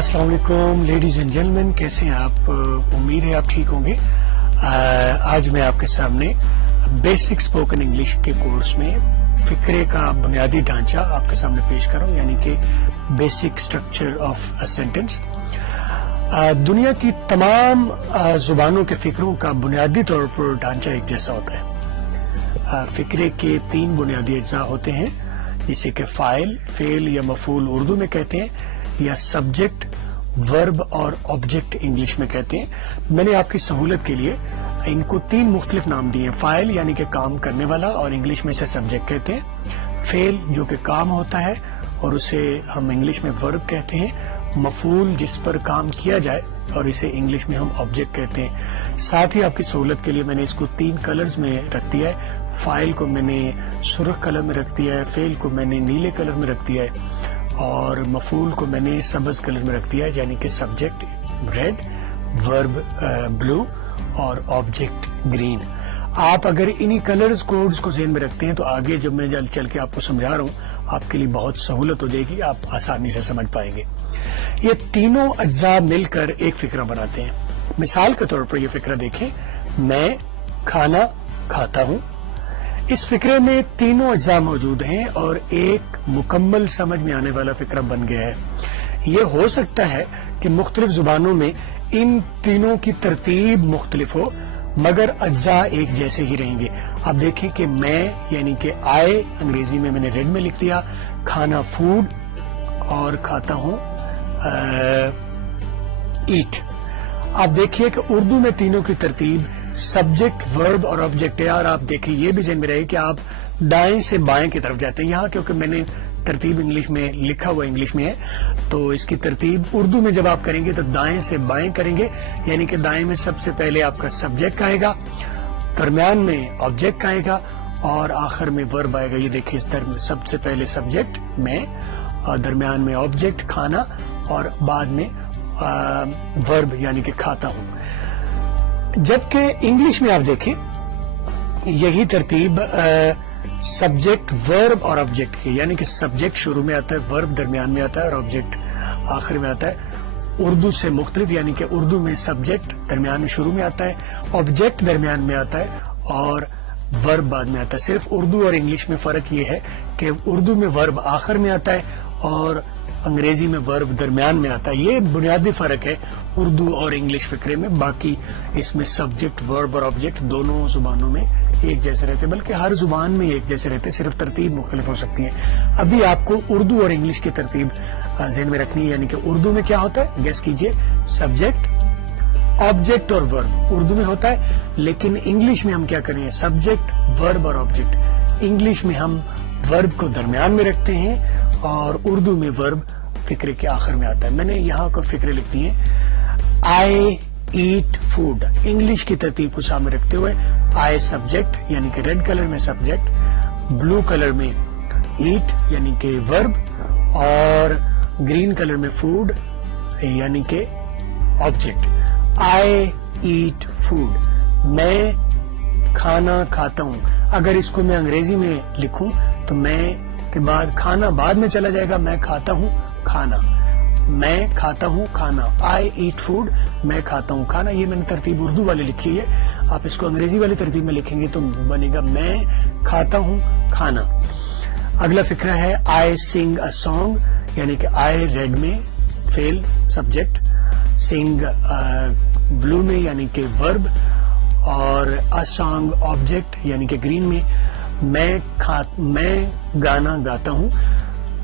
السلام علیکم ladies and gentleman, کیسے ہیں آپ؟ امید ہے آپ ٹھیک ہوں گے۔ آج میں آپ کے سامنے بیسک اسپوکن انگلش کے کورس میں فقرے کا بنیادی ڈھانچہ آپ کے سامنے پیش کر رہا ہوں، یعنی کہ basic structure of a sentence. دنیا کی تمام زبانوں کے فقروں کا بنیادی طور پر ڈھانچہ ایک جیسا ہوتا ہے۔ فقرے کے 3 بنیادی اجزاء ہوتے ہیں، جسے کہ فاعل، فعل یا مفعول اردو میں کہتے ہیں، یا سبجیکٹ، ورب اور آبجیکٹ انگلش میں کہتے ہیں۔ میں نے آپ کی سہولت کے لیے ان کو 3 مختلف نام دیے ہیں۔ فاعل یعنی کہ کام کرنے والا، اور انگلش میں اسے سبجیکٹ کہتے ہیں۔ فعل جو کہ کام ہوتا ہے اور اسے ہم انگلش میں ورب کہتے ہیں۔ مفعول جس پر کام کیا جائے اور اسے انگلش میں ہم آبجیکٹ کہتے ہیں۔ ساتھ ہی آپ کی سہولت کے لیے میں نے اس کو 3 کلرز میں رکھ دیا ہے۔ فاعل کو میں نے سرخ کلر میں رکھ دیا ہے، فعل کو میں نے نیلے کلر میں رکھ دیا ہے، اور مفعول کو میں نے سبز کلر میں رکھ دیا ہے، یعنی کہ سبجیکٹ ریڈ، ورب بلو اور آبجیکٹ گرین۔ آپ اگر انہی کلرز کوڈز کو ذہن میں رکھتے ہیں تو آگے جب میں چل کے آپ کو سمجھا رہا ہوں آپ کے لیے بہت سہولت ہو جائے گی، آپ آسانی سے سمجھ پائیں گے۔ یہ تینوں اجزاء مل کر ایک فقرہ بناتے ہیں۔ مثال کے طور پر یہ فقرہ دیکھیں، میں کھانا کھاتا ہوں۔ اس فقرے میں تینوں اجزاء موجود ہیں اور ایک مکمل سمجھ میں آنے والا فقرہ بن گیا ہے۔ یہ ہو سکتا ہے کہ مختلف زبانوں میں ان تینوں کی ترتیب مختلف ہو، مگر اجزاء ایک جیسے ہی رہیں گے۔ آپ دیکھیں کہ میں یعنی کہ آئے انگریزی میں نے ریڈ میں لکھ دیا، کھانا فوڈ، اور کھاتا ہوں ایٹ۔ آپ دیکھیے کہ اردو میں تینوں کی ترتیب سبجیکٹ، ورب اور آبجیکٹ ہے، اور آپ دیکھیں یہ بھی ذہن میں رہے کہ آپ دائیں سے بائیں کی طرف جاتے ہیں۔ یہاں کیونکہ میں نے ترتیب انگلش میں لکھا ہوا انگلش میں ہے، تو اس کی ترتیب اردو میں جب آپ کریں گے تو دائیں سے بائیں کریں گے، یعنی کہ دائیں میں سب سے پہلے آپ کا سبجیکٹ آئے گا، درمیان میں آبجیکٹ آئے گا، اور آخر میں ورب آئے گا۔ یہ دیکھیے سب سے پہلے سبجیکٹ میں، اور درمیان میں آبجیکٹ کھانا، اور بعد میں ورب یعنی کہ کھاتا ہوں۔ جبکہ انگلش میں آپ دیکھیں یہی ترتیب سبجیکٹ، ورب اور آبجیکٹ کی، یعنی کہ سبجیکٹ شروع میں آتا ہے، ورب درمیان میں آتا ہے، اور آبجیکٹ آخر میں آتا ہے۔ اردو سے مختلف، یعنی کہ اردو میں سبجیکٹ درمیان میں شروع میں آتا ہے، آبجیکٹ درمیان میں آتا ہے، اور ورب بعد میں آتا ہے۔ صرف اردو اور انگلش میں فرق یہ ہے کہ اردو میں ورب آخر میں آتا ہے اور انگریزی میں ورب درمیان میں آتا ہے۔ یہ بنیادی فرق ہے اردو اور انگلش فقرے میں۔ باقی اس میں سبجیکٹ، ورب اور آبجیکٹ دونوں زبانوں میں ایک جیسے رہتے ہیں، بلکہ ہر زبان میں ایک جیسے رہتے ہیں، صرف ترتیب مختلف ہو سکتی ہے۔ ابھی آپ کو اردو اور انگلش کی ترتیب ذہن میں رکھنی ہے، یعنی کہ اردو میں کیا ہوتا ہے، گیس کیجئے، سبجیکٹ، آبجیکٹ اور ورب اردو میں ہوتا ہے، لیکن انگلش میں ہم کیا کریں گے، سبجیکٹ، ورب اور آبجیکٹ۔ انگلش میں ہم ورب کو درمیان میں رکھتے ہیں، اور اردو میں ورب فقرے کے آخر میں آتا ہے۔ میں نے یہاں کو فقرے لکھ دی ہیں، آئی ایٹ فوڈ۔ انگلش کی ترتیب کو سامنے رکھتے ہوئے آئی سبجیکٹ یعنی کہ ریڈ کلر میں سبجیکٹ، بلو کلر میں ایٹ یعنی کہ ورب، اور گرین کلر میں فوڈ یعنی کہ آبجیکٹ۔ آئی ایٹ فوڈ، میں کھانا کھاتا ہوں۔ اگر اس کو میں انگریزی میں لکھوں تو میں کے بعد کھانا بعد میں چلا جائے گا، میں کھاتا ہوں کھانا، میں کھاتا ہوں کھانا، آئی ایٹ فوڈ، میں کھاتا ہوں کھانا۔ یہ میں نے ترتیب اردو والی لکھی ہے، آپ اس کو انگریزی والی ترتیب میں لکھیں گے تو بنے گا میں کھاتا ہوں کھانا۔ اگلا فقرہ ہے آئی سنگ اے سانگ، یعنی کہ آئی ریڈ میں فعل سبجیکٹ، سنگ بلو میں یعنی کہ ورب، اور اے سانگ آبجیکٹ یعنی کہ گرین میں۔ میں گانا گاتا ہوں،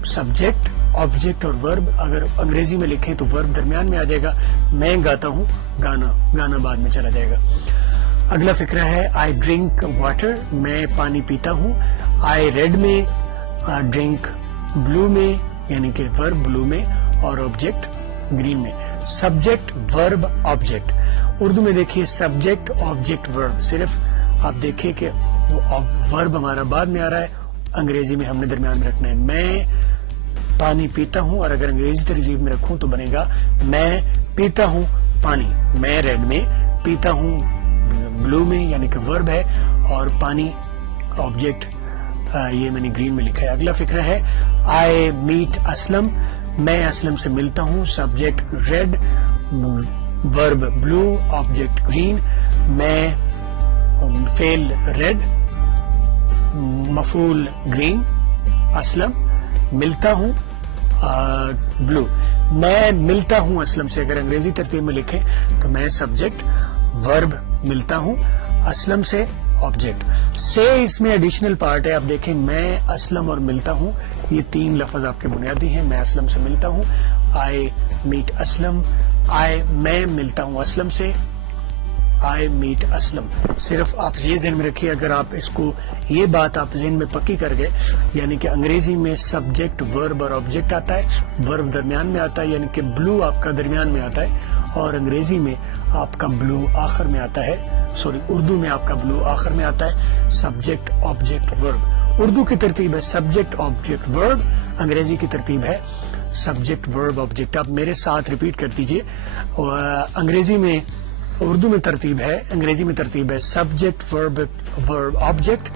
سبجیکٹ، آبجیکٹ اور ورب۔ اگر انگریزی میں لکھیں تو ورب درمیان میں آ جائے گا، میں گاتا ہوں گانا، گانا بعد میں چلا جائے گا۔ اگلا فقرہ ہے آئی ڈرنک واٹر، میں پانی پیتا ہوں۔ آئی ریڈ میں، ڈرنک بلو میں یعنی کہ ورب بلو میں، اور آبجیکٹ گرین میں۔ سبجیکٹ، ورب، آبجیکٹ۔ اردو میں دیکھیے سبجیکٹ، آبجیکٹ، ورب، صرف آپ دیکھیں کہ ورب ہمارا بعد میں آ رہا ہے، انگریزی میں ہم نے درمیان میں رکھنا ہے۔ میں پانی پیتا ہوں، اور اگر انگریزی ترتیب میں رکھوں تو بنے گا میں پیتا ہوں پانی۔ میں ریڈ میں، پیتا ہوں بلو میں یعنی کہ ورب ہے، اور پانی آبجیکٹ، یہ میں نے گرین میں لکھا ہے۔ اگلا فقرہ ہے آئی میٹ اسلم، میں اسلم سے ملتا ہوں، سبجیکٹ ریڈ، ورب بلو، آبجیکٹ گرین، میں فعل ریڈ، مفعول گرین، اسلم، ملتا ہوں بلو۔ میں ملتا ہوں اسلم سے اگر انگریزی ترتیب میں لکھیں تو میں سبجیکٹ، ورب ملتا ہوں، اسلم سے آبجیکٹ سے اس میں ایڈیشنل پارٹ ہے۔ آپ دیکھیں میں اسلم اور ملتا ہوں، یہ تین لفظ آپ کے بنیادی ہیں۔ میں اسلم سے ملتا ہوں، آئی میٹ اسلم، میں ملتا ہوں اسلم سے، آئی میٹ اسلم۔ صرف آپ یہ ذہن میں رکھیے، اگر آپ اس کو یہ بات آپ ذہن میں پکی کر گئے، یعنی کہ انگریزی میں سبجیکٹ، ورب اور آبجیکٹ آتا ہے، ورب درمیان میں آتا ہے، یعنی کہ بلو آپ کا درمیان میں آتا ہے، اور انگریزی میں آپ کا بلو آخر میں آتا ہے، اردو میں آپ کا بلو آخر میں آتا ہے، سبجیکٹ آبجیکٹ ورب۔ اردو کی ترتیب ہے سبجیکٹ آبجیکٹ ورب، انگریزی کی ترتیب ہے سبجیکٹ ورب آبجیکٹ۔ آپ میرے ساتھ ریپیٹ کر دیجئے، اردو میں ترتیب ہے، انگریزی میں ترتیب ہے سبجیکٹ ورب آبجیکٹ۔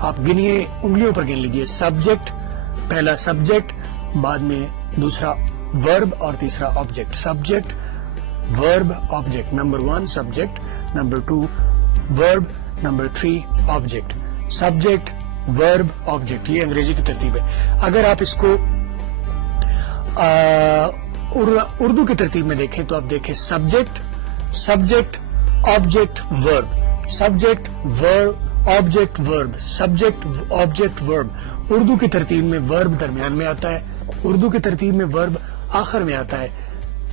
آپ گنیے، انگلیوں پر گن لیجئے، سبجیکٹ، پہلا سبجیکٹ، بعد میں دوسرا ورب اور تیسرا آبجیکٹ، سبجیکٹ ورب آبجیکٹ، نمبر 1 سبجیکٹ، نمبر 2 ورب، نمبر 3 آبجیکٹ، سبجیکٹ ورب آبجیکٹ، یہ انگریزی کی ترتیب ہے۔ اگر آپ اس کو اردو کی ترتیب میں دیکھیں تو آپ دیکھیں سبجیکٹ، سبجیکٹ آبجیکٹ ورب، سبجیکٹ ورب آبجیکٹ ورب، سبجیکٹ آبجیکٹ ورب۔ اردو کی ترتیب میں ورب درمیان میں آتا ہے، اردو کی ترتیب میں ورب آخر میں آتا ہے،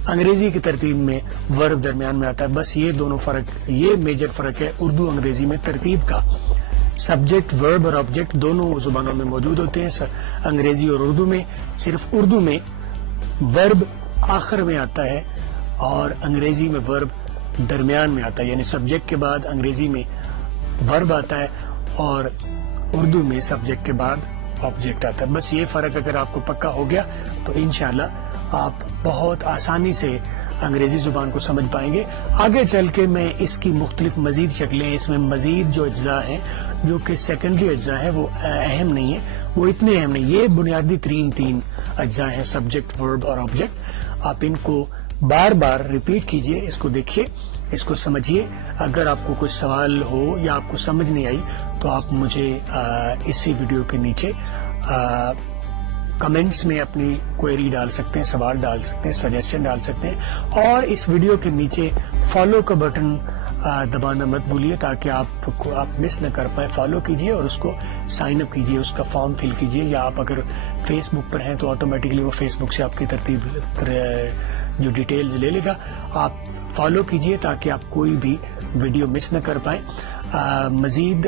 انگریزی کی ترتیب میں ورب درمیان میں آتا ہے۔ بس یہ دونوں فرق، یہ میجر فرق ہے اردو انگریزی میں ترتیب کا۔ سبجیکٹ ورب اور آبجیکٹ دونوں زبانوں میں موجود ہوتے ہیں، انگریزی اور اردو میں۔ صرف اردو میں ورب آخر میں آتا ہے اور انگریزی میں ورب درمیان میں آتا ہے، یعنی سبجیکٹ کے بعد انگریزی میں ورب آتا ہے اور اردو میں سبجیکٹ کے بعد آبجیکٹ آتا ہے۔ بس یہ فرق اگر آپ کو پکا ہو گیا تو انشاءاللہ آپ بہت آسانی سے انگریزی زبان کو سمجھ پائیں گے۔ آگے چل کے میں اس کی مختلف مزید شکلیں، اس میں مزید جو اجزاء ہیں جو کہ سیکنڈری اجزاء ہیں وہ اہم نہیں ہیں، وہ اتنے اہم نہیں، یہ بنیادی تین اجزاء ہیں سبجیکٹ، ورب اور آبجیکٹ۔ آپ ان کو بار بار ریپیٹ کیجئے، اس کو دیکھیے، اس کو سمجھیے۔ اگر آپ کو کوئی سوال ہو یا آپ کو سمجھ نہیں آئی تو آپ مجھے اسی ویڈیو کے نیچے کمنٹس میں اپنی کوئری ڈال سکتے ہیں، سوال ڈال سکتے ہیں، سجیشن ڈال سکتے ہیں، اور اس ویڈیو کے نیچے فالو کا بٹن دبانا مت بھولیے تاکہ آپ مس نہ کر پائیں۔ فالو کیجئے اور اس کو سائن اپ کیجئے، اس کا فارم فل کیجئے، یا آپ اگر فیس بک پر ہیں تو آٹومیٹکلی وہ فیس بک سے آپ کی ترتیب جو ڈیٹیل لے لے گا۔ آپ فالو کیجئے تاکہ آپ کوئی بھی ویڈیو مس نہ کر پائیں۔ مزید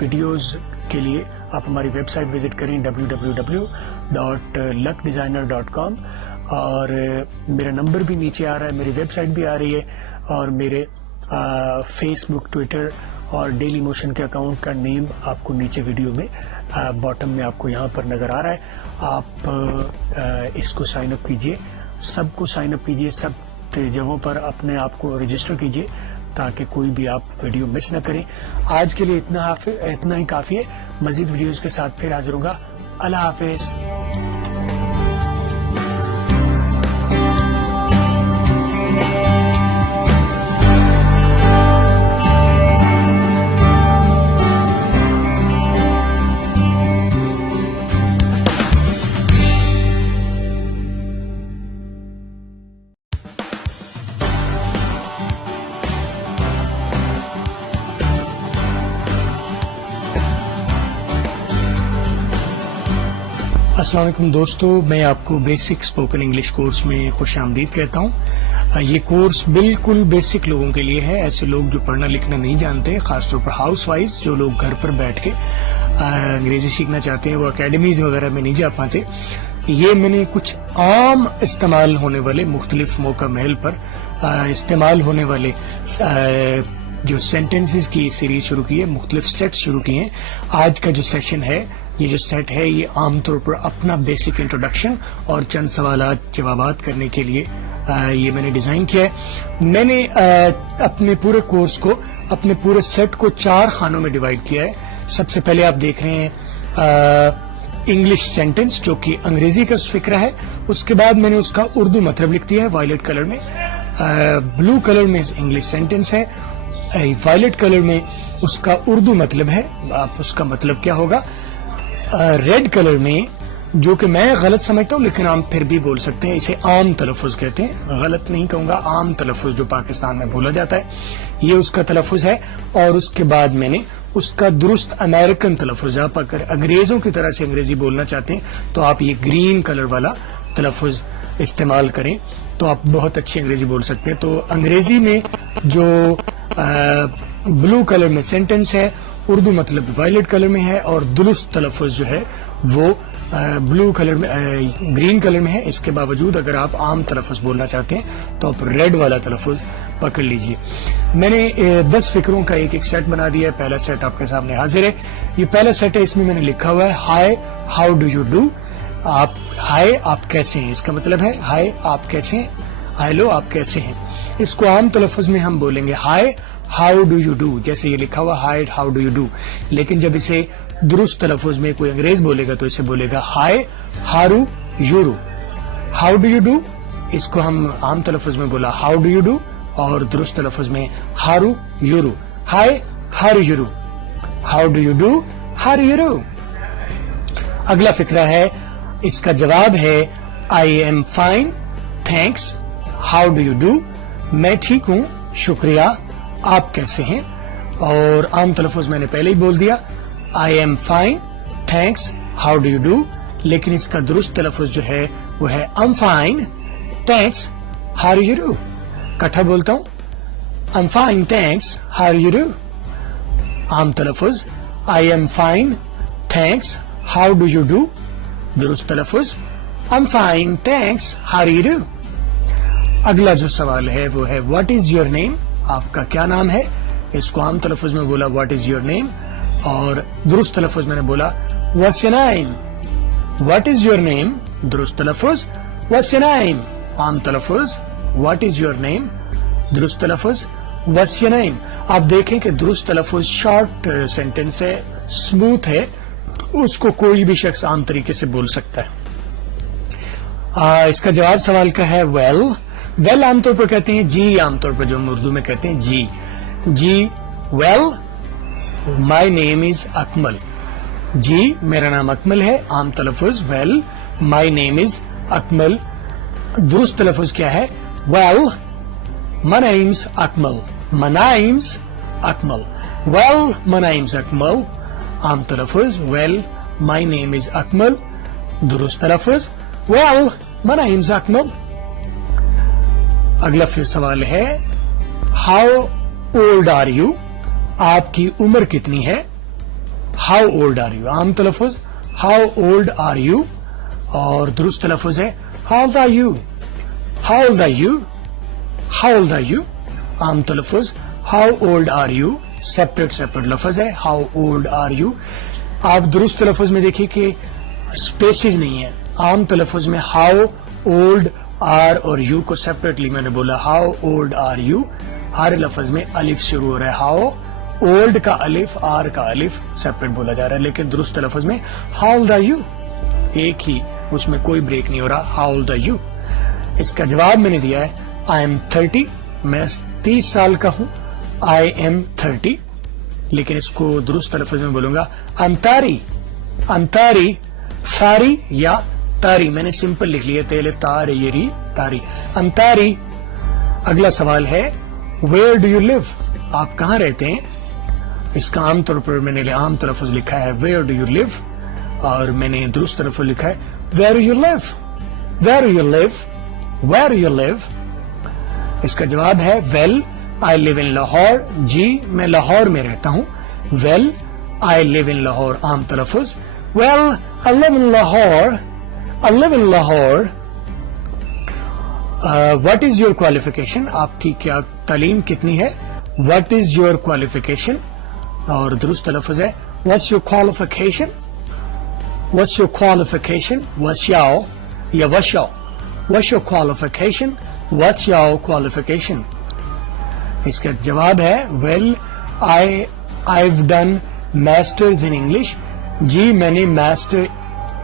ویڈیوز کے لیے آپ ہماری ویب سائٹ وزٹ کریں www.luckdesigner.com، اور میرا نمبر بھی نیچے آ رہا ہے، میری ویب سائٹ بھی آ رہی ہے، اور میرے فیس بک، ٹویٹر اور ڈیلی موشن کے اکاؤنٹ کا نیم آپ کو نیچے ویڈیو میں باٹم میں آپ کو یہاں پر نظر آ رہا ہے۔ آپ اس کو سائن اپ کیجئے، سب کو سائن اپ کیجئے، سب جگہوں پر اپنے آپ کو رجسٹر کیجئے تاکہ کوئی بھی آپ ویڈیو مس نہ کریں۔ آج کے لیے اتنا ہی کافی ہے، مزید ویڈیوز کے ساتھ پھر حاضر ہوں گا۔ اللہ حافظ۔ السلام علیکم دوستو، میں آپ کو بیسک اسپوکن انگلش کورس میں خوش آمدید کہتا ہوں۔ یہ کورس بالکل بیسک لوگوں کے لیے ہے، ایسے لوگ جو پڑھنا لکھنا نہیں جانتے، خاص طور پر ہاؤس وائفز جو لوگ گھر پر بیٹھ کے انگریزی سیکھنا چاہتے ہیں، وہ اکیڈمیز وغیرہ میں نہیں جا پاتے۔ یہ میں نے کچھ عام استعمال ہونے والے، مختلف موقع محل پر استعمال ہونے والے جو سینٹنسز کی سیریز شروع کی ہے، مختلف سیٹس شروع کیے ہیں۔ آج کا جو سیشن ہے، یہ جو سیٹ ہے، یہ عام طور پر اپنا بیسک انٹروڈکشن اور چند سوالات جوابات کرنے کے لیے یہ میں نے ڈیزائن کیا ہے۔ میں نے اپنے پورے کورس کو، اپنے پورے سیٹ کو 4 خانوں میں ڈیوائڈ کیا ہے۔ سب سے پہلے آپ دیکھ رہے ہیں انگلش سینٹینس جو کہ انگریزی کا فکرہ ہے. اس کے بعد میں نے اس کا اردو مطلب لکھ دیا ہے وائلٹ کلر میں. بلو کلر میں انگلش سینٹینس ہے, وائلٹ کلر میں اس کا اردو مطلب ہے. آپ اس کا مطلب کیا ہوگا. ریڈ کلر میں جو کہ میں غلط سمجھتا ہوں لیکن آپ پھر بھی بول سکتے ہیں, اسے عام تلفظ کہتے ہیں, غلط نہیں کہوں گا, عام تلفظ جو پاکستان میں بولا جاتا ہے یہ اس کا تلفظ ہے. اور اس کے بعد میں نے اس کا درست امریکن تلفظ, آپ اگر انگریزوں کی طرح سے انگریزی بولنا چاہتے ہیں تو آپ یہ گرین کلر والا تلفظ استعمال کریں تو آپ بہت اچھی انگریزی بول سکتے ہیں. تو انگریزی میں جو بلو کلر میں سینٹینس ہے, اردو مطلب وائلٹ کلر میں ہے, اور درست تلفظ جو ہے وہ بلو کلر میں گرین کلر میں ہے. اس کے باوجود اگر آپ عام تلفظ بولنا چاہتے ہیں تو آپ ریڈ والا تلفظ پکڑ لیجئے. میں نے 10 فکروں کا ایک سیٹ بنا دیا ہے. پہلا سیٹ آپ کے سامنے حاضر ہے. یہ پہلا سیٹ ہے, اس میں نے لکھا ہوا ہے high how do you do. آپ ہائی آپ کیسے ہیں, اس کا مطلب ہے ہائی آپ کیسے ہیں, ہیلو آپ کیسے ہیں. اس کو عام تلفظ میں ہم بولیں گے high how do you do, جیسے یہ لکھا ہوا high how do you do. لیکن جب اسے درست تلفظ میں کوئی انگریز بولے گا تو اسے بولے گا hi how are you. How do you do اس کو ہم عام تلفظ میں بولا ہاؤ ڈو یو ڈو, اور درست تلفظ میں how are you. Hi how are you, how do you do how are you. اگلا فکرہ ہے, اس کا جواب ہے I am fine thanks how do you do. میں ٹھیک ہوں شکریہ, آپ کیسے ہیں. اور عام تلفظ میں نے پہلے ہی بول دیا I am fine thanks how do you do, لیکن اس کا درست تلفظ جو ہے وہ ہے I'm fine thanks how do you do. کٹھا بولتا ہوں I'm fine thanks how do you do. عام تلفظ I am fine thanks how do you do, درست تلفظ I'm fine thanks how do you do. اگلا جو سوال ہے وہ ہے واٹ از یور نیم, آپ کا کیا نام ہے. اس کو عام تلفظ میں بولا واٹ از یور نیم, اور درست تلفظ میں نے بولا what's your name. What is your name درست تلفظ واٹس یور نیم. عام تلفظ واٹ از یور نیم, درست تلفظ واٹس یور نیم. آپ دیکھیں کہ درست تلفظ شارٹ سینٹینس ہے, اسموتھ ہے, اس کو کوئی بھی شخص عام طریقے سے بول سکتا ہے. اس کا جواب سوال کا ہے ویل. ویل عام طور پر کہتے ہیں جی, عام طور پر جو ہم اردو میں کہتے ہیں جی. جی ویل مائی نیم از اکمل. جی میرا نام اکمل ہے. عام تلفظ ویل مائی نیم از اکمل. درست تلفظ کیا ہے well my name's Akmal. My name's Akmal. Well my name's Akmal. عام تلفظ ویل مائی نیم از اکمل. درست تلفظ ویل منائمز اکمل. اگلا پھر سوال ہے ہاؤ اولڈ آر یو, آپ کی عمر کتنی ہے. How old are you. عام تلفظ ہاؤ اولڈ آر یو, اور درست تلفظ ہے how old are you. How old are you, how old are you. عام تلفظ how old are you, separate لفظ ہے ہاؤ اولڈ آر یو. آپ درست تلفظ میں دیکھیے کہ اسپیسیز نہیں ہے. عام تلفظ میں ہاؤ اولڈ آر اور یو کو سیپریٹلی میں نے بولا ہاؤ اولڈ آر یو. ہر لفظ میں الف شروع ہو رہا ہے. ہاؤ اولڈ کا الف, آر کا الف سیپریٹ بولا جا رہا ہے, لیکن درست تلفظ میں ہاؤ اولڈ آر یو, ایک ہی, اس میں کوئی بریک نہیں ہو رہا. How old are you. اس کا جواب میں نے دیا ہے آئی ایم 30, میں 30 سال کا ہوں. آئی ایم 30, لیکن اس کو درست تلفظ میں بولوں گا ایم تاری. ایم تاری, فاری یا تاری, میں نے سمپل لکھ لیا تیل تار یری تاری. ایم تاری. اگلا سوال ہے ویئر ڈو یو لیو, آپ کہاں رہتے ہیں. اس کا عام طور پر میں نے عام تلفظ لکھا ہے ویئر ڈو یو لیو, اور میں نے درست تلفظ لکھا ہے where you live. Where you live, where you live. اس کا جواب ہے well I live in Lahore. جی میں لاہور میں رہتا ہوں. Well I live in Lahore. عام تلفظ well I live in Lahore. I live in Lahore. What is your qualification, آپ کی کیا تعلیم کتنی ہے. واٹ از یور کوالیفیکیشن, اور درست تلفظ ہے what's your qualification. What's your qualification, what's یاؤ یا وشاؤ. What's your qualification, what's your qualification. اس کا جواب ہے well I have done masters in English. جی میں نے master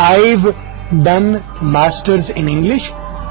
I've done masters in English,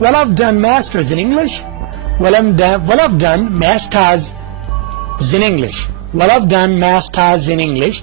well I've done masters in English, well I've done masters in English, well I've done masters in English।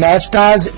masters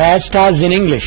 masters in English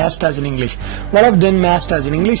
masters in English, well I've done masters in English।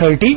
30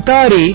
30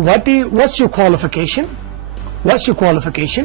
what's your qualification, what's your qualification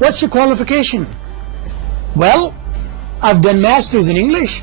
what's your qualification, well I've done masters in English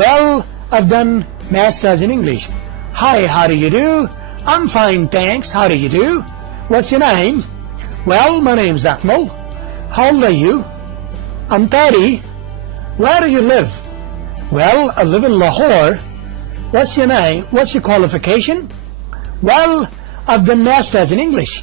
well I've done masters in English, hi how do you do, I'm fine thanks, how do you do, what's your name, well my name's Akmal, how old are you, I'm 30, where do you live, well I live in Lahore, what's your name, what's your qualification, well I've done masters in English।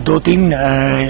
2-3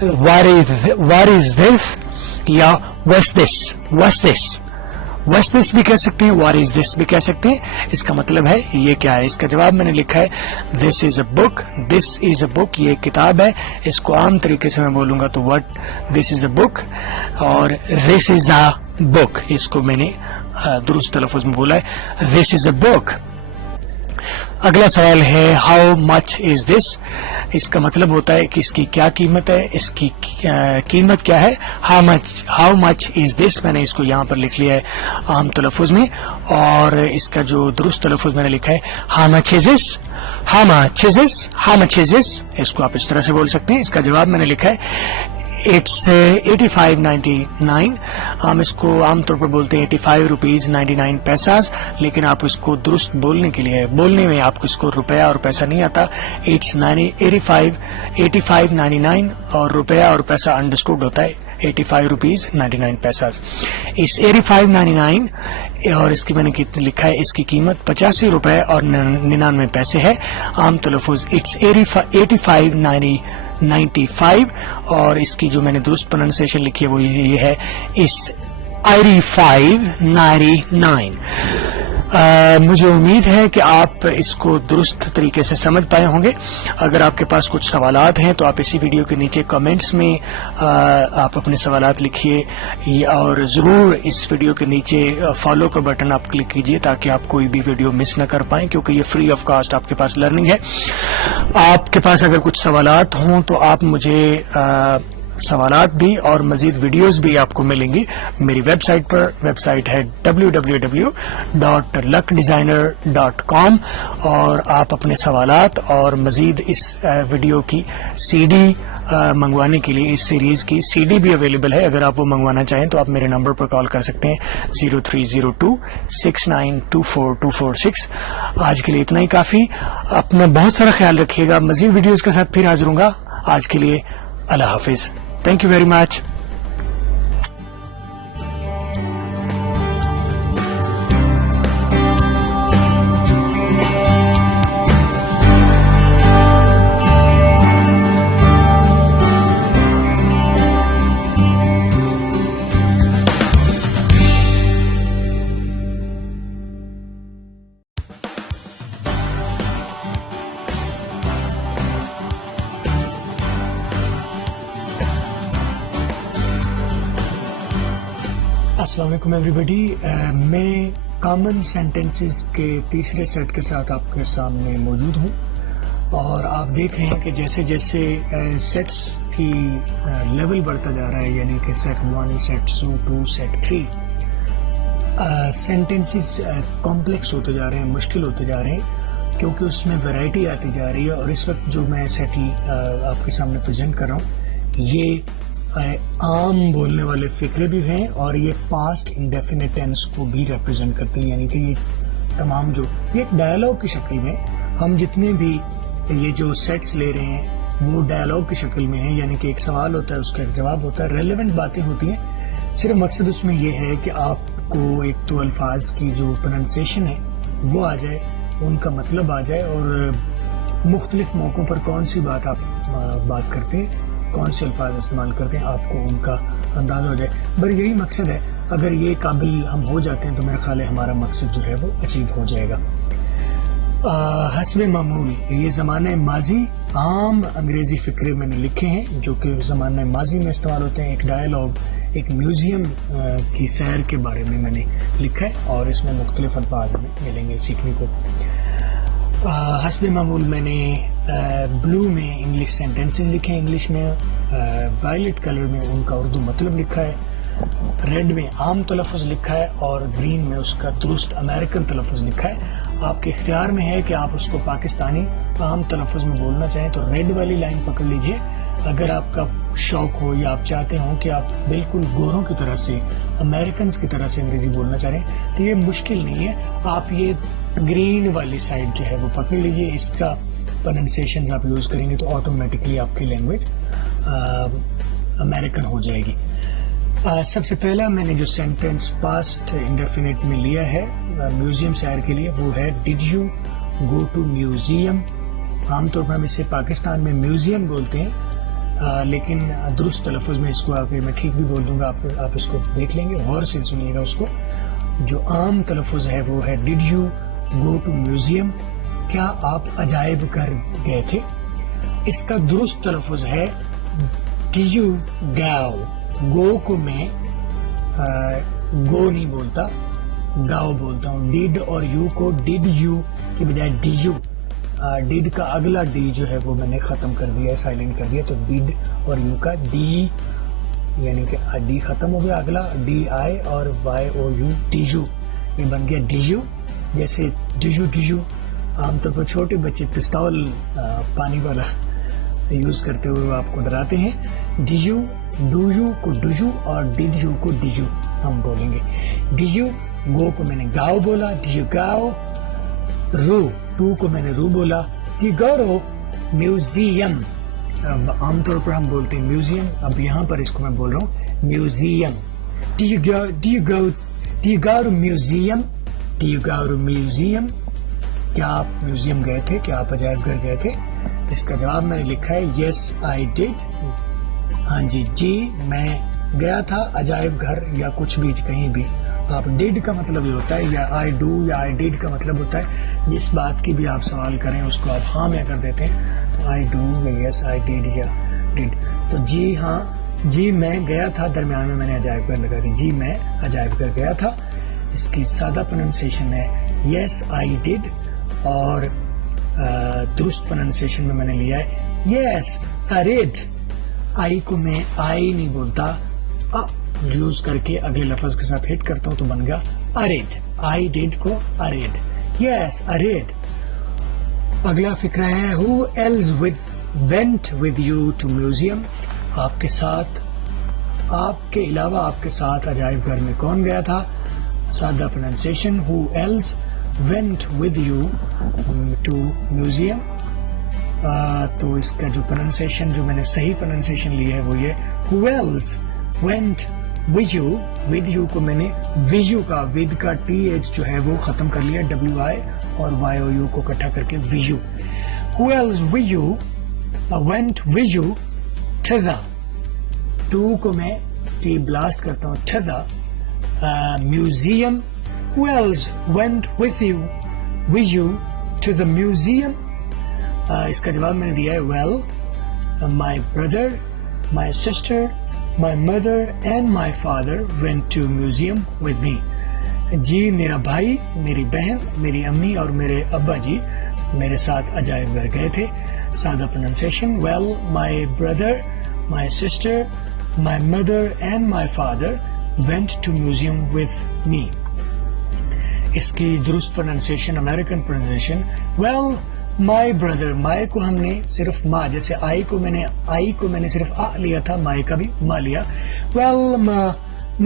what is this یا what's this بھی کہہ سکتے ہیں, what is this بھی کہہ سکتے ہیں. اس کا مطلب ہے یہ کیا ہے. اس کا جواب میں نے لکھا ہے this is a book, یہ کتاب ہے. اس کو عام طریقے سے میں بولوں گا تو this is a book اور this is a book, اس کو میں نے درست تلفظ میں بولا ہے this is a book. اگلا سوال ہے how much is this. اس کا مطلب ہوتا ہے کہ اس کی کیا قیمت ہے, اس کی قیمت کیا ہے. how much is this میں نے اس کو یہاں پر لکھ لیا ہے عام تلفظ میں, اور اس کا جو درست تلفظ میں نے لکھا ہے how much is this. اس کو آپ اس طرح سے بول سکتے ہیں. اس کا جواب میں نے لکھا ہے it's 85.99. ہم اس کو عام طور پر بولتے ہیں 85 روپیز 99 پیساز, لیکن آپ اس کو درست بولنے کے لیے, بولنے میں آپ کو اس کو روپیہ اور پیسہ نہیں آتا. it's 85.99 اور روپیہ اور پیسہ انڈرسٹوڈ ہوتا ہے 85 روپیز 99 پیساز. اس 85.99 اور اس کی میں نے لکھا ہے اس کی قیمت 85 روپے اور 99 پیسے ہے. عام تلفظ it's 85.95 اور اس کی جو میں نے درست پروننسیشن لکھی ہے وہ یہ ہے it's 85.99. مجھے امید ہے کہ آپ اس کو درست طریقے سے سمجھ پائے ہوں گے. اگر آپ کے پاس کچھ سوالات ہیں تو آپ اسی ویڈیو کے نیچے کمنٹس میں آپ اپنے سوالات لکھیے, اور ضرور اس ویڈیو کے نیچے فالو کا بٹن آپ کلک کیجیے تاکہ آپ کوئی بھی ویڈیو مس نہ کر پائیں, کیونکہ یہ فری آف کاسٹ آپ کے پاس لرننگ ہے. آپ کے پاس اگر کچھ سوالات ہوں تو آپ مجھے سوالات بھی اور مزید ویڈیوز بھی آپ کو ملیں گی میری ویب سائٹ پر. ویب سائٹ ہے www.luckdesigner.com, اور آپ اپنے سوالات اور مزید اس ویڈیو کی سی ڈی منگوانے کے لیے, اس سیریز کی سی ڈی بھی اویلیبل ہے. اگر آپ وہ منگوانا چاہیں تو آپ میرے نمبر پر کال کر سکتے ہیں 030269242446. آج کے لیے اتنا ہی کافی. اپنا بہت سارا خیال رکھیے گا. مزید ویڈیوز کے ساتھ پھر حاضر ہوں گا. آج کے لیے اللہ حافظ. Thank you very much. السلام علیکم ایوری بڈی. میں کامن سینٹینسز کے تیسرے سیٹ کے ساتھ آپ کے سامنے موجود ہوں, اور آپ دیکھ رہے ہیں کہ جیسے جیسے سیٹس کی لیول بڑھتا جا رہا ہے, یعنی کہ set 1, set 2, set 3, sentences complex ہوتے جا رہے ہیں, مشکل ہوتے جا رہے ہیں, کیونکہ اس میں ویرائٹی آتی جا رہی ہے. اور اس وقت جو میں سیٹ آپ کے سامنے پریزنٹ کر رہا ہوں یہ عام بولنے والے فقرے بھی ہیں, اور یہ پاسٹ انڈیفینٹ ٹینس کو بھی ریپرزینٹ کرتے ہیں. یعنی کہ یہ تمام جو یہ ایک ڈائلاگ کی شکل میں, ہم جتنے بھی یہ جو سیٹس لے رہے ہیں وہ ڈائلاگ کی شکل میں ہیں. یعنی کہ ایک سوال ہوتا ہے, اس کا ایک جواب ہوتا ہے, ریلیونٹ باتیں ہوتی ہیں. صرف مقصد اس میں یہ ہے کہ آپ کو ایک تو الفاظ کی جو پروننسیشن ہے وہ آ جائے, ان کا مطلب آ جائے, اور مختلف موقعوں پر کون سی بات آپ بات کرتے ہیں, کون سے الفاظ استعمال کرتے ہیں, آپ کو ان کا اندازہ ہو جائے. بس یہی مقصد ہے. اگر یہ قابل ہم ہو جاتے ہیں تو میرا خیال ہے ہمارا مقصد جو ہے وہ اچیو ہو جائے گا. حسب معمول یہ زمانہ ماضی عام انگریزی فقرے میں نے لکھے ہیں جو کہ زمانہ ماضی میں استعمال ہوتے ہیں. ایک ڈائلاگ, ایک میوزیم کی سیر کے بارے میں نے لکھا ہے, اور اس میں مختلف الفاظ ملیں گے سیکھنے کو. حسب معمول میں نے بلو میں انگلش سینٹینسز لکھے ہیں انگلش میں, وائلٹ کلر میں ان کا اردو مطلب لکھا ہے, ریڈ میں عام تلفظ لکھا ہے, اور گرین میں اس کا درست امریکن تلفظ لکھا ہے. آپ کے اختیار میں ہے کہ آپ اس کو پاکستانی عام تلفظ میں بولنا چاہیں تو ریڈ والی لائن پکڑ لیجئے. اگر آپ کا شوق ہو یا آپ چاہتے ہوں کہ آپ بالکل گوروں کی طرح سے, امریکنز کی طرح سے انگریزی بولنا چاہ رہے ہیں تو یہ مشکل نہیں ہے. آپ یہ گرین والی سائڈ جو ہے وہ پکڑ لیجئے. اس کا پروننسیشنز آپ یوز کریں گے تو آٹومیٹکلی آپ کی لینگویج امریکن ہو جائے گی. سب سے پہلا میں نے جو سینٹینس پاسٹ انڈیفینٹ میں لیا ہے میوزیم سیر کے لیے وہ ہے did you go to museum. عام طور پر ہم اسے پاکستان میں میوزیم بولتے ہیں, لیکن درست تلفظ میں اس کو آگے میں ٹھیک بھی بول دوں گا، آپ اس کو دیکھ لیں گے، غور سے سنیے گا اس کو. جو عام تلفظ ہے وہ ہے did you go to museum, کیا آپ عجائب گھر گئے تھے. اس کا درست تلفظ ہے ڈڈ یو گاؤ. گو کو میں گو نہیں بولتا، گاؤ بولتا ہوں. ڈڈ اور یو کو ڈڈ یو کی بجائے ڈی یو، ڈڈ کا اگلا ڈی جو ہے وہ میں نے ختم کر دیا ہے، سائلنٹ کر دیا. تو ڈڈ اور یو کا ڈی، یعنی کہ ڈی ختم ہو گیا، اگلا ڈی آئی اور Y O U, D U. یہ بن گیا ڈی یو. جیسے ڈی یو عام طور پر چھوٹے بچے پستول پانی والا یوز کرتے ہوئے آپ کو ڈراتے ہیں. ڈی یو، ڈو یو کو ڈو یو اور ڈڈ یو کو ڈی یو ہم بولیں گے. ڈی یو گو کو میں نے گاؤ بولا، ڈی یو گاؤ. رو، ٹو کو میں نے رو بولا. ڈی گو میوزیم، عام طور پر ہم بولتے ہیں میوزیم، اب یہاں پر اس کو میں بول رہا ہوں museum. D you go museum, D you go museum. کیا آپ میوزیم گئے تھے، کیا آپ عجائب گھر گئے تھے. اس کا جواب میں نے لکھا ہے یس آئی ڈڈ. ہاں جی میں گیا تھا عجائب گھر یا کچھ بھی کہیں بھی. آپ ڈیڈ کا مطلب یہ ہوتا ہے، یا آئی ڈو یا آئی ڈیڈ کا مطلب ہوتا ہے جس بات کی بھی آپ سوال کریں اس کو آپ ہاں میں کر دیتے ہیں. تو آئی ڈو یا یس آئی ڈیڈ یا ڈیڈ. تو جی ہاں، جی میں گیا تھا، درمیان میں نے عجائب گھر لگا دی. جی میں عجائب گھر گیا تھا. اس کی سادہ پروننسیشن ہے یس آئی ڈیڈ، اور درست پروننسیشن میں نے لیا ہے یس آئی ڈیڈ. آئی کو میں آئی نہیں بولتا، یوز کر کے اگلے لفظ کے ساتھ ہٹ کرتا ہوں تو بن گیا اریڈ. آئی ڈیڈ کو اریڈ، یس اریڈ. اگلا فقرہ ہے ہو else went with you to museum. آپ کے ساتھ، آپ کے علاوہ آپ کے ساتھ عجائب گھر میں کون گیا تھا. سادہ pronunciation who else went with you to museum. تو اس کا جو پروننسیشن، جو میں نے صحیح پروننسیشن لی ہے وہ یہ who else went with you. with you کو میں نے ویژو کا، ود کا ٹی ایچ جو ہے وہ ختم کر لیا، ڈبلیو آئی اور وائی او یو کو اکٹھا کر کے ویژو. who else with you went with you to the. To کو میں ٹی بلاسٹ کرتا ہوں، to the museum. who else went with you to the museum. اس کا جواب میں نے دیا ہے well my brother, my sister, my mother and my father went to museum with me. جی میرا بھائی، میری بہن، میری امی اور میرے ابا جی میرے ساتھ عجائب گھر گئے تھے. سادہ pronunciation well my brother, my sister, my mother and my father went to museum with me. اس کی درست pronunciation, American pronunciation well my brother. مائی کو ہم نے صرف ماں، جیسے آئی کو میں نے صرف آ لیا تھا، مائی کا بھی ماں لیا. well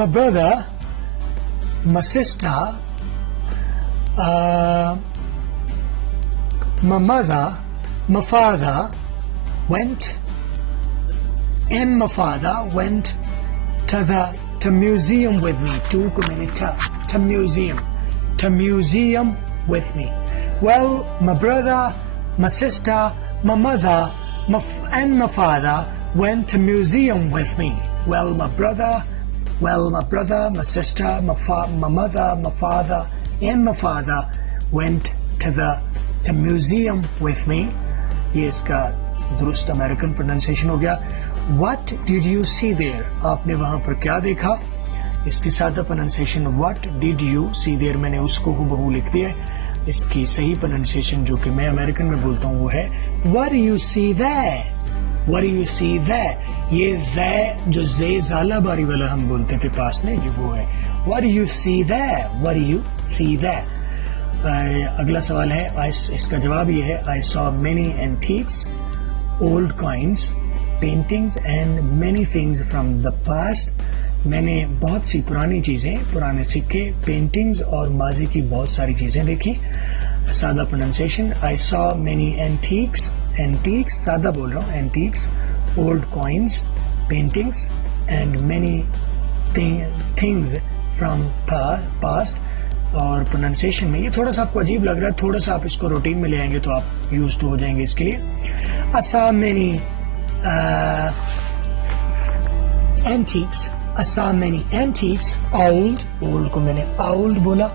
my brother, my sister, my mother, my father went, and my father went to museum with me. To کو میں نے to museum with me. well my brother, my sister, my mother, and my father went to museum with me. well my brother, my sister, my mother, my father and my father went to museum with me. یہ اس کا درست American pronunciation ہو گیا. what did you see there. آپ نے وہاں پر کیا دیکھا. اس کی سادہ pronunciation what did you see there، میں نے اس کو ہو لکھ دیا ہے. اس کی صحیح پروننسیشن جو کہ میں امریکن میں بولتا ہوں وہ ہے what do you see there. what do you see there. یہ there جو زے زالہ باری والا ہم بولتے تھے پاس میں، یہ وہ ہے what do you see there. what do you see there. اگلا سوال ہے، اس کا جواب یہ ہے I saw many antiques, old coins, paintings and many things from the past. میں نے بہت سی پرانی چیزیں، پرانے سکے، پینٹنگز اور ماضی کی بہت ساری چیزیں دیکھی. سادہ pronunciation I saw many antiques. سادہ بول رہا ہوں antiques, old coins, paintings and many things from past. اور پروننسیشن میں یہ تھوڑا سا آپ کو عجیب لگ رہا ہے، تھوڑا سا آپ اس کو روٹین میں لے آئیں گے تو آپ یوز ٹو ہو جائیں گے اس کے لیے. I saw many antiques. I saw many antiques. Old کو میں نے old بولا.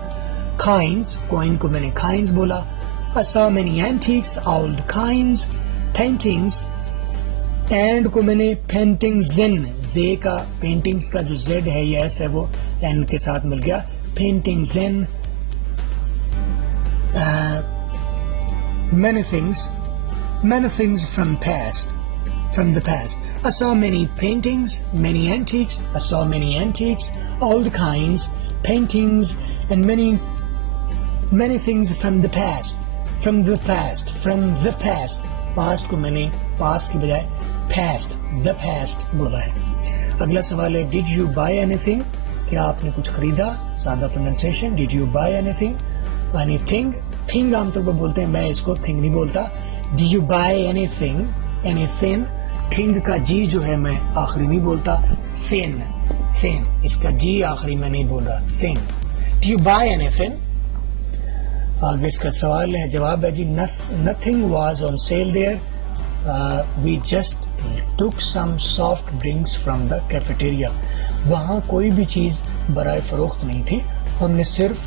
Kinds, coin کو میں نے kinds بولا. I saw many antiques, old kinds. Paintings, and کو میں نے paintings in. Z کا paintings کا جو Z ہے یا S ہے وہ N کے ساتھ مل گیا. Paintings in. Many things from the past. I saw many paintings, many antiques. I saw many antiques, old kinds, paintings, and many things from the past. From the past. Past کو میں نے past کی بجائے past, the past بولا ہے. اگلا سوال ہے did you buy anything؟ کیا آپ نے کچھ خریدا؟ سادہ pronunciation did you buy anything؟ anything thing عام طور پر بولتے ہیں, میں اس کو thing نہیں بولتا. did you buy anything thing کا جی جو ہے میں آخری نہیں بولتا. thin اس کا جی آخری میں نہیں بول رہا. thing. did you buy anything؟ آگے اس کا سوال ہے, جواب ہے جی nothing was on sale there. We just took some soft drinks from the cafeteria. وہاں کوئی بھی چیز برائے فروخت نہیں تھی, ہم نے صرف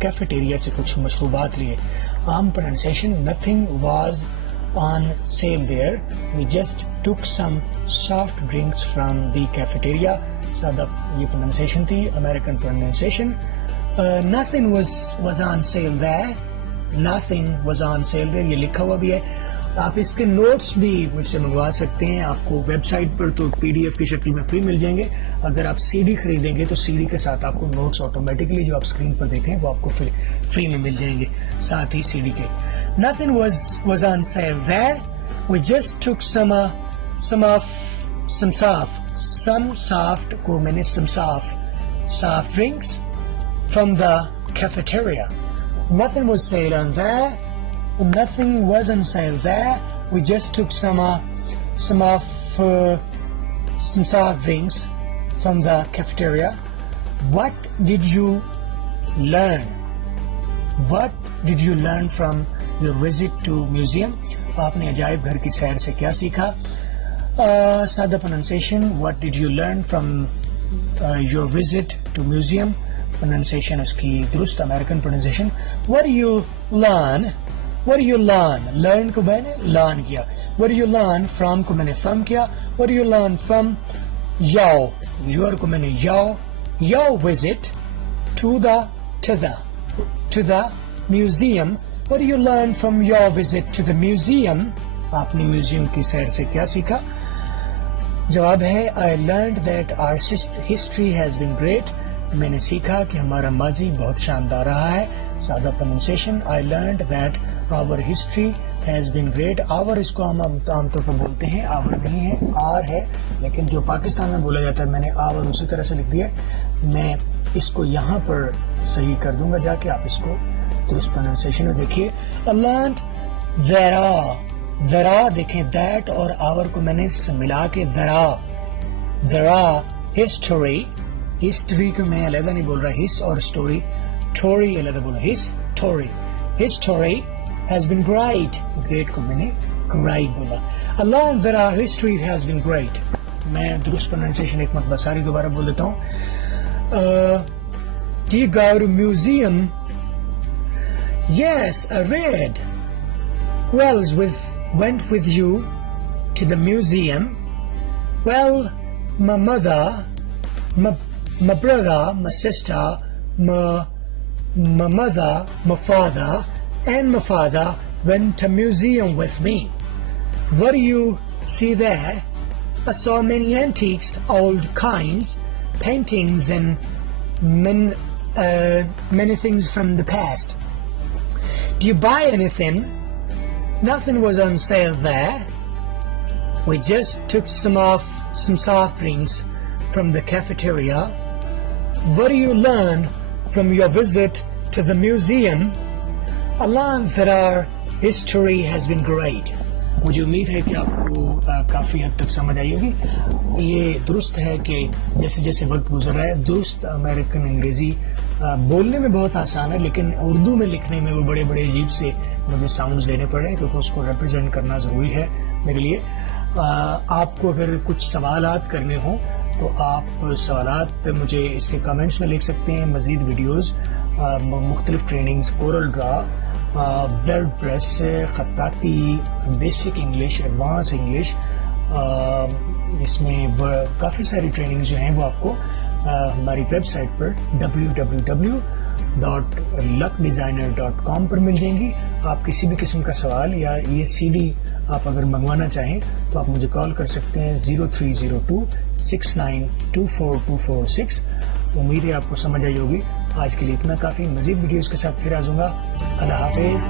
کیفیٹیریا سے کچھ مشروبات لیے. عام pronunciation nothing was on sale there. We just took some soft drinks from the cafeteria. سادہ یہ پروننسیشن تھی. American pronunciation nothing was on sale there. Nothing was on sale there. یہ لکھا ہوا بھی ہے. آپ اس کے نوٹس بھی مجھ سے منگوا سکتے ہیں. آپ کو ویب سائٹ پر تو پی ڈی ایف کی شکل میں فری مل جائیں گے. اگر آپ سی ڈی خریدیں گے تو سی ڈی کے ساتھ آپ کو نوٹس آٹومیٹکلی جو آپ اسکرین پر دیکھیں وہ آپ کو فری میں مل جائیں گے ساتھ ہی سی ڈی کے. Nothing was on sale there. We just took some soft کو میں نے some soft drinks from the cafeteria. Nothing was sale on there. Nothing was on sale there. We just took some soft drinks from the cafeteria. What did you learn? What did you learn from your visit to museum? آپ نے عجائب گھر کی سیر سے کیا سیکھا؟ سادہ pronunciation what did you learn from your visit to museum؟ Pronunciation اس کی درست American pronunciation what do you learn learn کو میں نے learn کیا. what do you learn from کو میں نے from کیا. what do you learn from your کو میں نے your visit to the museum. what do you learn from your visit to the museum؟ آپ نے میوزیم کی سیر سے کیا سیکھا؟ جواب ہے I learned that our history has been great. میں نے سیکھا کہ ہمارا ماضی بہت شاندار رہا ہے. سادہ pronunciation I learned that our history has been great. our اس کو ہم عام طور پر بولتے ہیں, our نہیں ہے, r ہے, لیکن جو پاکستان میں بولا جاتا ہے میں نے our اسی طرح سے لکھ دیا. میں اس کو یہاں پر صحیح کر دوں گا جا کے, آپ اس کو درست پروننسیشن میں دیکھیے. I learned there are دیکھیں that اور our کو میں نے ملا کے there are history کو میں علیحدہ نہیں بول رہا, his اور story علیحدہ بول رہا. his story has been great کو میں نے great بولا. I learned that our history has been great. میں درست پروننسیشن ایک مرتبہ ساری دوبارہ بول دیتا ہوں. Do you go to museum? Yes, I read. Who else went with you to the museum? Well, my mother, my brother, my sister, my mother, my father, and my father went to museum with me. What do you see there? I saw many antiques, old kinds, paintings, and many things from the past. Do you buy anything? Nothing was on sale there. We just took some soft drinks from the cafeteria. What do you learn from your visit to the museum? I learned that our history has been great. مجھے امید ہے کہ آپ کو کافی حد تک سمجھ آئی ہوگی. یہ درست ہے کہ جیسے جیسے وقت گزر رہا ہے درست امریکن انگریزی بولنے میں بہت آسان ہے, لیکن اردو میں لکھنے میں وہ بڑے عجیب سے مجھے ساؤنڈز لینے پڑ رہے ہیں کیونکہ اس کو ریپرزینٹ کرنا ضروری ہے میرے لیے. آپ کو اگر کچھ سوالات کرنے ہوں تو آپ سوالات مجھے اس کے کمنٹس میں لکھ سکتے ہیں. مزید ویڈیوز، مختلف ٹریننگز، کورل ڈرا، ورڈ پریس، خطاطی، بیسک انگلش، ایڈوانس انگلش، اس میں کافی ساری ٹریننگز جو ہیں وہ آپ کو ہماری ویب سائٹ پر www.luckdesigner.com پر مل جائیں گی. آپ کسی بھی قسم کا سوال یا یہ CD آپ اگر منگوانا چاہیں تو آپ مجھے کال کر سکتے ہیں 030269242446. امید ہے آپ کو سمجھ آئی ہوگی. آج کے لیے اتنا کافی. مزید ویڈیوز کے ساتھ پھر آ جاؤں گا. اللہ حافظ.